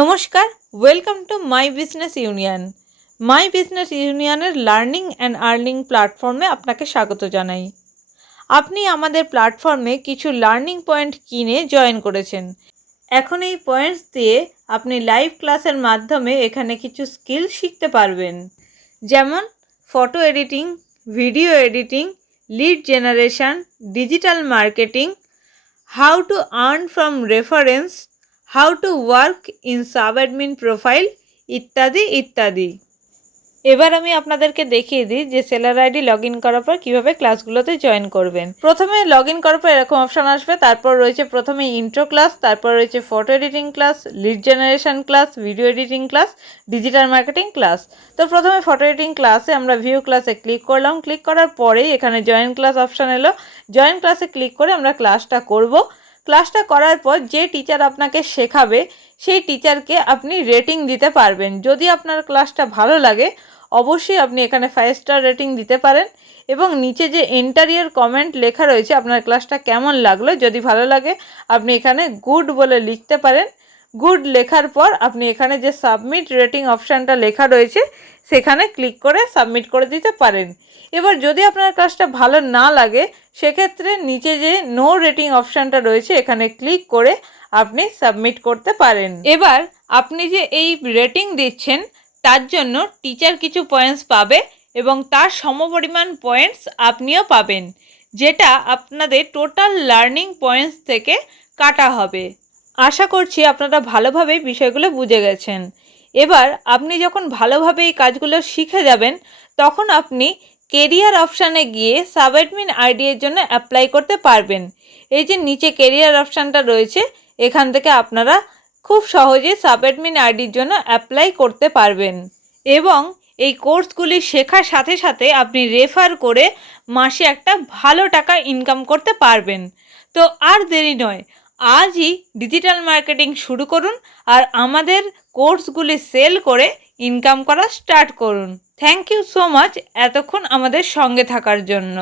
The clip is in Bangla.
নমস্কার, welcome to my business union. My business ইউনিয়নের লার্নিং অ্যান্ড আর্নিং প্ল্যাটফর্মে আপনাকে স্বাগত জানাই। আপনি আমাদের প্ল্যাটফর্মে কিছু লার্নিং পয়েন্ট কিনে জয়েন করেছেন। এখন এই পয়েন্টস দিয়ে আপনি লাইভ ক্লাসের মাধ্যমে এখানে কিছু স্কিল শিখতে পারবেন, যেমন photo editing, video editing, lead generation, digital marketing, how to earn from reference, how to work in sub admin profile ইত্যাদি ইত্যাদি। এবার আমি আপনাদেরকে দেখিয়ে দিই যে সেলার আইডি লগ ইন করার পর কীভাবে ক্লাসগুলোতে জয়েন করবেন। প্রথমে লগ ইন করার পর এরকম অপশান আসবে, তারপর রয়েছে প্রথমে ইন্ট্রো ক্লাস, তারপর রয়েছে photo editing class, lead generation class, video editing class, digital marketing class. তো প্রথমে ফটো এডিটিং ক্লাসে আমরা ভিউ ক্লাসে ক্লিক করলাম। ক্লিক করার পরেই এখানে জয়েন ক্লাস অপশান এলো। জয়েন ক্লাসে ক্লিক করে আমরা ক্লাসটা করব। ক্লাসটা করার পর যে টিচার আপনাকে শেখাবে সেই টিচারকে আপনি রেটিং দিতে পারবেন। যদি আপনার ক্লাসটা ভালো লাগে অবশ্যই আপনি এখানে 5 স্টার রেটিং দিতে পারেন, এবং নিচে যে এন্টার ইওর কমেন্ট লেখা রয়েছে আপনার ক্লাসটা কেমন লাগলো, যদি ভালো লাগে আপনি এখানে গুড বলে লিখতে পারেন। গুড লেখার পর আপনি এখানে যে সাবমিট রেটিং অপশানটা লেখা রয়েছে সেখানে ক্লিক করে সাবমিট করে দিতে পারেন। এবার যদি আপনার ক্লাসটা ভালো না লাগে সেক্ষেত্রে নিচে যে নো রেটিং অপশানটা রয়েছে এখানে ক্লিক করে আপনি সাবমিট করতে পারেন। এবার আপনি যে এই রেটিং দিচ্ছেন তার জন্য টিচার কিছু পয়েন্টস পাবে এবং তার সমপরিমাণ পয়েন্টস আপনিও পাবেন, যেটা আপনাদের টোটাল লার্নিং পয়েন্টস থেকে কাটা হবে। আশা করছি আপনারা ভালোভাবেই বিষয়গুলো বুঝে গেছেন। এবার আপনি যখন ভালোভাবে এই কাজগুলো শিখে যাবেন তখন আপনি কেরিয়ার অপশানে গিয়ে সাব অ্যাডমিন আইডি এর জন্য অ্যাপ্লাই করতে পারবেন। এই যে নিচে কেরিয়ার অপশানটা রয়েছে এখান থেকে আপনারা খুব সহজে সাব অ্যাডমিন আইডির জন্য অ্যাপ্লাই করতে পারবেন, এবং এই কোর্সগুলি শেখার সাথে সাথে আপনি রেফার করে মাসে একটা ভালো টাকা ইনকাম করতে পারবেন। তো আর দেরি নয়, আজই ডিজিটাল মার্কেটিং শুরু করুন আর আমাদের কোর্সগুলি সেল করে ইনকাম করা স্টার্ট করুন। থ্যাংক ইউ সো মাচ এতক্ষণ আমাদের সঙ্গে থাকার জন্য।